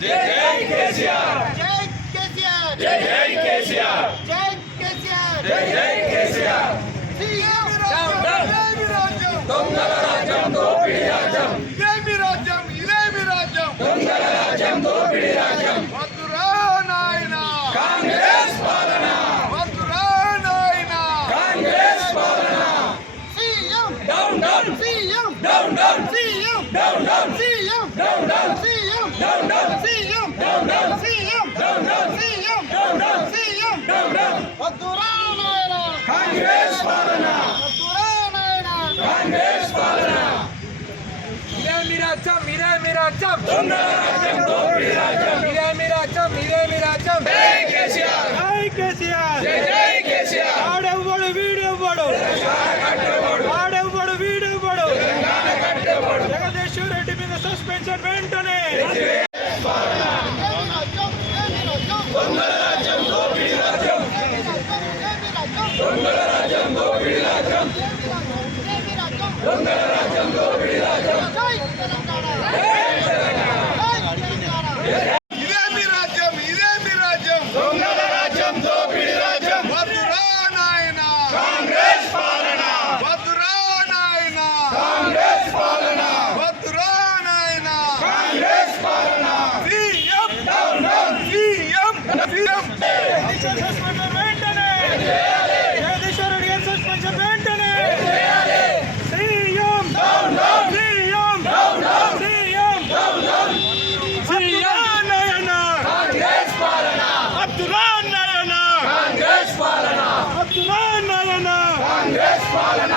కేసీఆర్ జై జై కేసీఆర్ జై కేసీఆర్ జై జై కేసీఆర్ సీఎం డౌన్, డౌన్. ఇదేమి రాజ్యం దొంగల రాజ్యం దోపిడీ రాజ్యం ఇదేమి రాజ్యం ఇదేమి రాజ్యం దొంగల రాజ్యం దోపిడీ రాజ్యం వద్దురా నాయన కాంగ్రెస్ పాలన వద్దురా నాయన కాంగ్రెస్ పాలన CM down down CM down down CM down down CM down down CM down Congress పాలన. కాంగ్రెస్ పాలన. మీరే మీరాజం మీరే మీరాజం దొంగరాజం దోపిడీరాజం మీరే మీరాజం మీరే మీరాజం జై కేసీఆర్. జై కేసీఆర్. జై జై కేసీఆర్. ఆడెవ్వడు వీడెవ్వడు. ఆడెవ్వడు వీడెవ్వడు. రెడ్డి మీద సస్పెన్షన్ వెంటనే. Gönder! పాలన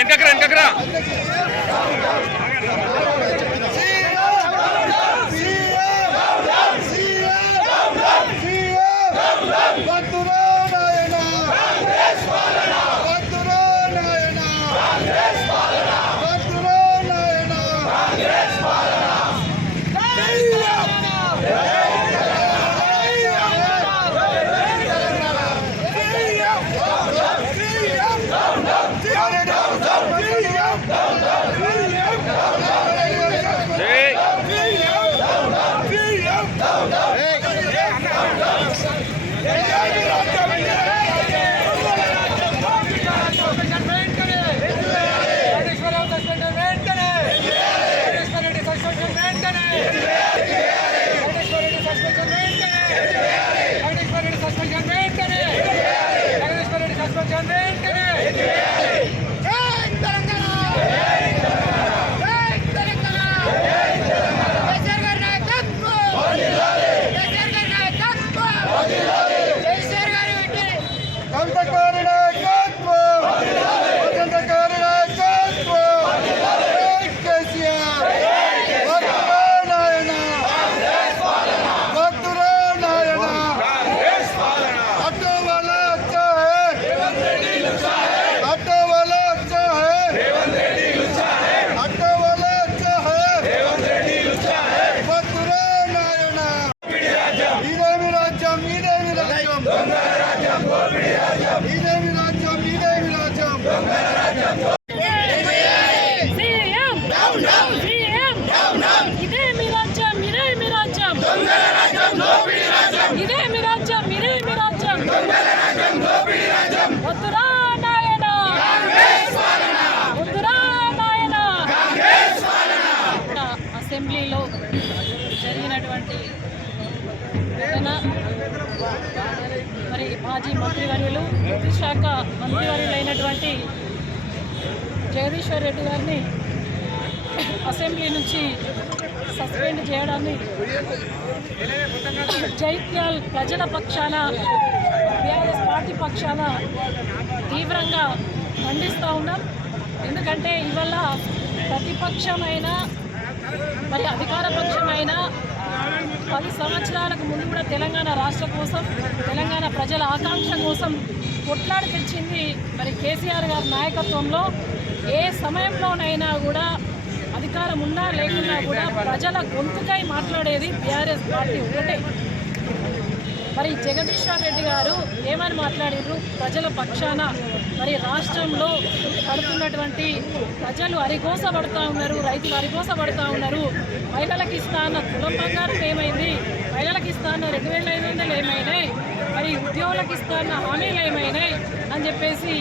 వెనకరా వెనకరా Yes, Father! మాజీ మంత్రివర్యులు మంత్రి శాఖ మంత్రివర్యులైనటువంటి జగదీశ్వర్ రెడ్డి గారిని అసెంబ్లీ నుంచి సస్పెండ్ చేయడాన్ని జైత్యాల్ ప్రజల పక్షాన బీఆర్ఎస్ పార్టీ పక్షాన తీవ్రంగా ఖండిస్తూ ఉన్నాం. ఎందుకంటే ఎందుకంటే ఇవల్ల ప్రతిపక్షమైన మరి అధికార పక్షమైన పది సంవత్సరాలకు ముందు కూడా తెలంగాణ రాష్ట్ర కోసం తెలంగాణ ప్రజల ఆకాంక్ష కోసం కొట్లాడి తెచ్చింది మరి కేసీఆర్ గారి నాయకత్వంలో. ఏ సమయంలోనైనా కూడా అధికారం ఉన్నా లేకున్నా కూడా ప్రజల గొంతుకై మాట్లాడేది బీఆర్ఎస్ పార్టీ ఒకటే. మరి జగదీశ్వర్ రెడ్డి గారు ఏమని మాట్లాడారు ప్రజల పక్షాన మరి రాష్ట్రంలో పడుతున్నటువంటి ప్రజలు అరికోస పడుతూ ఉన్నారు రైతులు అరిగోస పడుతూ ఉన్నారు. మహిళలకు ఇస్తాన్న కులం బంగారం ఏమైంది? మహిళలకు ఇస్తాన్న రెండు వేల ఐదు వందలు ఏమైనాయి? మరి ఉద్యోగులకు ఇస్తాన్న హామీలు ఏమైనాయి? అని చెప్పేసి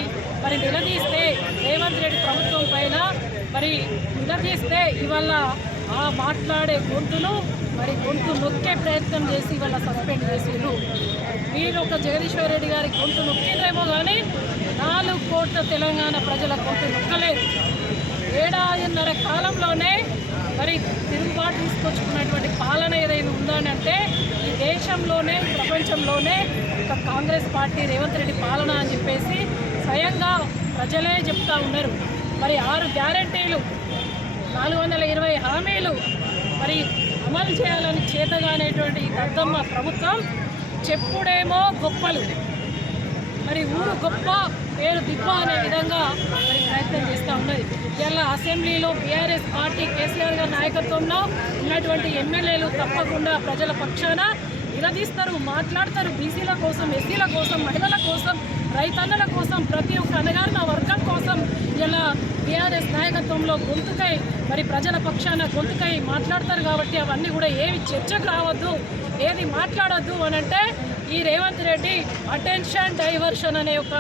మరి నిలదీస్తే రేవంత్ రెడ్డి ప్రభుత్వం పైన మరి నిలదీస్తే ఇవాళ ఆ మాట్లాడే గొంతును మరి గొంతు నొక్కే ప్రయత్నం చేసి వాళ్ళ సస్పెండ్ చేసిండ్రు. మీరు ఒక జగదీశ్వర్ రెడ్డి గారి గొంతు నొక్కిందేమో కానీ నాలుగు కోట్ల తెలంగాణ ప్రజల గొంతు నొక్కలేదు. ఏడాదిన్నర కాలంలోనే మరి తిరుగుబాటు తీసుకొచ్చుకున్నటువంటి పాలన ఏదైనా ఉందని అంటే ఈ దేశంలోనే ప్రపంచంలోనే ఒక కాంగ్రెస్ పార్టీ రేవంత్ రెడ్డి పాలన అని చెప్పేసి స్వయంగా ప్రజలే చెప్తా ఉన్నారు. మరి ఆరు గ్యారంటీలు నాలుగు వందల ఇరవై హామీలు మరి అమలు చేయాలని చేతగానేటువంటి ఈ దద్దమ్మ ప్రభుత్వం చెప్పుడేమో గొప్పలు. మరి ఊరు గొప్ప పేరు దిబ్బ అనే విధంగా మరి ప్రయత్నం చేస్తూ ఉన్నది. ఇలా అసెంబ్లీలో బీఆర్ఎస్ పార్టీ కేసీఆర్ గారి నాయకత్వంలో ఉన్నటువంటి ఎమ్మెల్యేలు తప్పకుండా ప్రజల పక్షాన నిలదీస్తారు మాట్లాడతారు. బీసీల కోసం ఎస్సీల కోసం మహిళల కోసం రైతన్నల కోసం ప్రతి ఒక్క అణగారిన ఇలా టీఆర్ఎస్ నాయకత్వంలో గొంతుకై మరి ప్రజల పక్షాన గొంతుకై మాట్లాడతారు కాబట్టి అవన్నీ కూడా ఏవి చర్చకు రావద్దు ఏది మాట్లాడద్దు అని అంటే ఈ రేవంత్ రెడ్డి అటెన్షన్ డైవర్షన్ అనే ఒక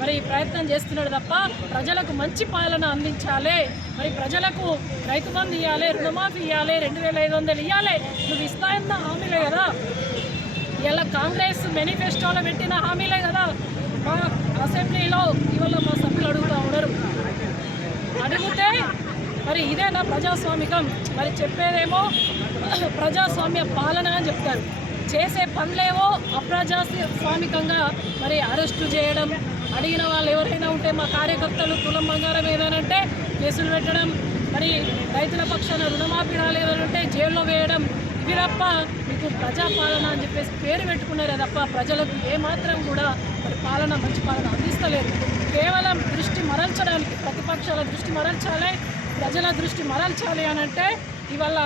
మరి ప్రయత్నం చేస్తున్నాడు తప్ప ప్రజలకు మంచి పాలన అందించాలి. మరి ప్రజలకు రైతు బంధు ఇవ్వాలి రుణమాఫీ ఇవ్వాలి రెండు వేల ఐదు వందలు ఇవ్వాలి నువ్వు ఇస్తాయన్న హామీలే కదా. ఇలా కాంగ్రెస్ మేనిఫెస్టోలో పెట్టిన హామీలే కదా. మా అసెంబ్లీలో ఇవాళ మా సభ్యులు అడుగుతూ ఉన్నారు. అడిగితే మరి ఇదేనా ప్రజాస్వామికం? మరి చెప్పేదేమో ప్రజాస్వామ్య పాలన అని చెప్తారు. చేసే పనులేవో అప్రజాస్వామికంగా మరి అరెస్టు చేయడం అడిగిన వాళ్ళు ఎవరైనా ఉంటే మా కార్యకర్తలు తులం బంగారం ఏదనంటే కేసులు పెట్టడం మరి రైతుల పక్షాన రుణమాఫీ రాలేదనంటే జైల్లో వేయడం ఇవి తప్ప మీకు ప్రజాపాలన అని చెప్పేసి పేరు పెట్టుకున్నారే తప్ప ప్రజలకు ఏమాత్రం కూడా మరి పాలన మంచి పాలన అందిస్తలేదు. కేవలం దృష్టి మరల్చడానికి ప్రతిపక్షాల దృష్టి మరల్చాలి ప్రజల దృష్టి మరల్చాలి అని అంటే ఇవాళ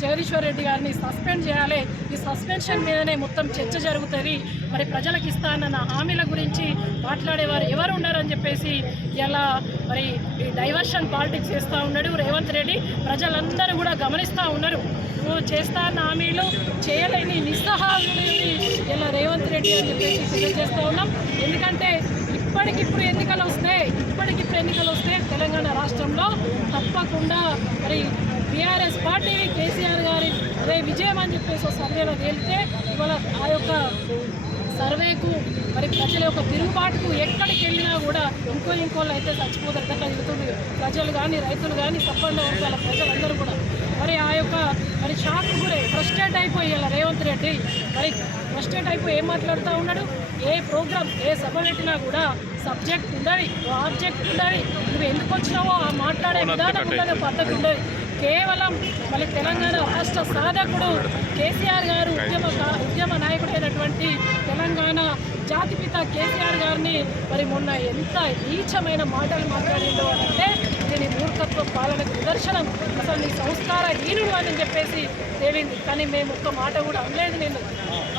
జగదీశ్వర్ రెడ్డి గారిని సస్పెండ్ చేయాలి. ఈ సస్పెన్షన్ మీదనే మొత్తం చర్చ జరుగుతుంది. మరి ప్రజలకు ఇస్తానన్న హామీల గురించి మాట్లాడేవారు ఎవరు ఉన్నారని చెప్పేసి ఇలా మరి ఈ డైవర్షన్ పాలిటిక్స్ చేస్తూ ఉన్నాడు రేవంత్ రెడ్డి. ప్రజలందరూ కూడా గమనిస్తూ ఉన్నారు. నువ్వు చేస్తా అన్న హామీలు చేయలేని నిస్సహాయుని ఇలా అని చెప్పేసి తెలియజేస్తూ ఉన్నాం. ఎందుకంటే ఇప్పటికిప్పుడు ఎన్నికలు వస్తే ఇప్పటికిప్పుడు ఎన్నికలు వస్తే తెలంగాణ రాష్ట్రంలో తప్పకుండా మరి బీఆర్ఎస్ పార్టీ కేసీఆర్ గారి అదే విజయం అని చెప్పేసి సర్వేలో తేలితే ఇవాళ ఆ యొక్క సర్వేకు మరి ప్రజల యొక్క తిరుగుబాటుకు ఎక్కడికి వెళ్ళినా కూడా ఇంకో ఇంకోళ్ళు అయితే చచ్చిపోతారు. అట్లా ప్రజలు కానీ రైతులు కానీ సబ్బండ వర్గాల ప్రజలందరూ కూడా. మరి ఆ యొక్క మరి షాక్ గురే ఫ్రస్ట్రేట్ అయిపోయి రేవంత్ రెడ్డి మరి ఫ్రస్ట్రేట్ అయిపోయి ఏం మాట్లాడుతూ ఉన్నాడు? ఏ ప్రోగ్రామ్ ఏ సభ పెట్టినా కూడా సబ్జెక్ట్ ఉండాలి ఆబ్జెక్ట్ ఉండాలి. నువ్వు ఎందుకు వచ్చినావో ఆ మాట్లాడే విధానం ఉండదు పద్ధతి ఉండదు కేవలం మళ్ళీ తెలంగాణ రాష్ట్ర సాధకుడు కేసీఆర్ గారు ఉద్యమ ఉద్యమ నాయకుడైనటువంటి తెలంగాణ జాతిపిత కేసీఆర్ గారిని మరి మొన్న ఎంత నీచమైన మాటలు మాట్లాడిండో అని అంటే ఇది నీ మూర్ఖత్వ పాలనకు నిదర్శనం. అసలు నీ సంస్కార హీనుడు అని చెప్పేసి తేలింది కానీ మేము ఒక్క మాట కూడా అనలేదు నేను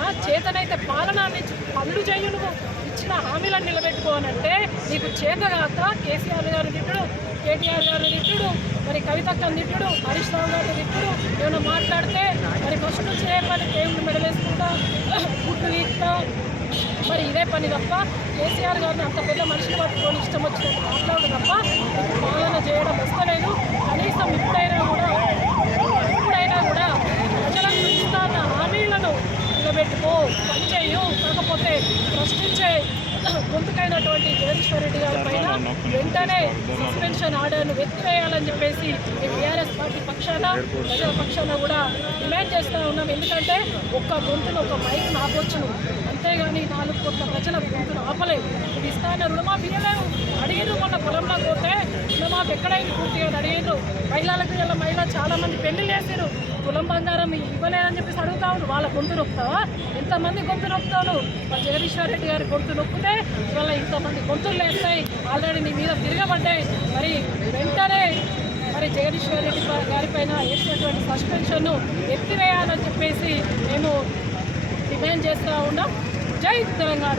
ఆ చేతనైతే పాలన అందించు పనులు చేయు నువ్వు. ఇచ్చిన హామీలను నిలబెట్టుకోనంటే నీకు చేత కాక కేసీఆర్ గారు తిట్టుడు కేటీఆర్ గారు తిట్టుడు మరి కవితక్క తిట్టుడు హరీష్ రావు గారు తిట్టుడు. ఏమైనా మాట్లాడితే మరి ఫస్ట్ నుంచి ఏ పని దేవుడు మెడలేసుకుంటా గుడ్లు గీక్తా మరి ఇదే పని తప్ప కేసీఆర్ గారిని అంత పెద్ద మనిషిని పట్టుకొని ఇష్టం వచ్చినట్టు మాట్లాడదు తప్ప పాలన చేయడం వస్తలేదు కనీసం ఇప్పుడైనా కూడా ఇప్పుడైనా కూడా ప్రజలకు ఇస్తాన్న హామీలను నిలబెట్టుకో పనిచేయు కాకపోతే ప్రశ్నించే గొంతుకైనటువంటి జగదీశ్వర్ రెడ్డి గారి పైన వెంటనే సస్పెన్షన్ ఆర్డర్ను ఎత్తివేయాలని చెప్పేసి టీఆర్ఎస్ పార్టీ పక్షాన ప్రజల పక్షాన కూడా డిమాండ్ చేస్తూ ఉన్నాం. ఎందుకంటే ఒక్క గొంతును ఒక మైక్ ఆపొచ్చును అంతేగాని నాలుగు కోట్ల ప్రజల గొంతును ఆపలేదు ఇది ఇస్తాన రుణమాఫీ ఇవ్వలేము అడిగిన మొన్న పొలంలో పోతే రుణమాఫీ ఎక్కడైంది పూర్తిగా అడిగారు మహిళలకు ఇలా మహిళ చాలా మంది పెళ్ళి చేసారు కులం బంగారం ఇవ్వలేదని చెప్పేసి అడుగుతా ఉన్నారు వాళ్ళ గొంతు నొక్కుతావా? ఎంతమంది గొంతు నొక్కుతావు జగదీశ్వర్ రెడ్డి గారి గొంతు నొక్కితే ఇవాళ ఇంతమంది గొంతులు లేస్తాయి. ఆల్రెడీ నీ మీద తిరగబడ్డాయి. మరి వెంటనే జగదీశ్వర్ రెడ్డి గారిపైన వేసినటువంటి సస్పెన్షన్ను ఎత్తివేయాలని చెప్పేసి మేము డిమాండ్ చేస్తూ ఉన్నాం. జై తెలంగాణ.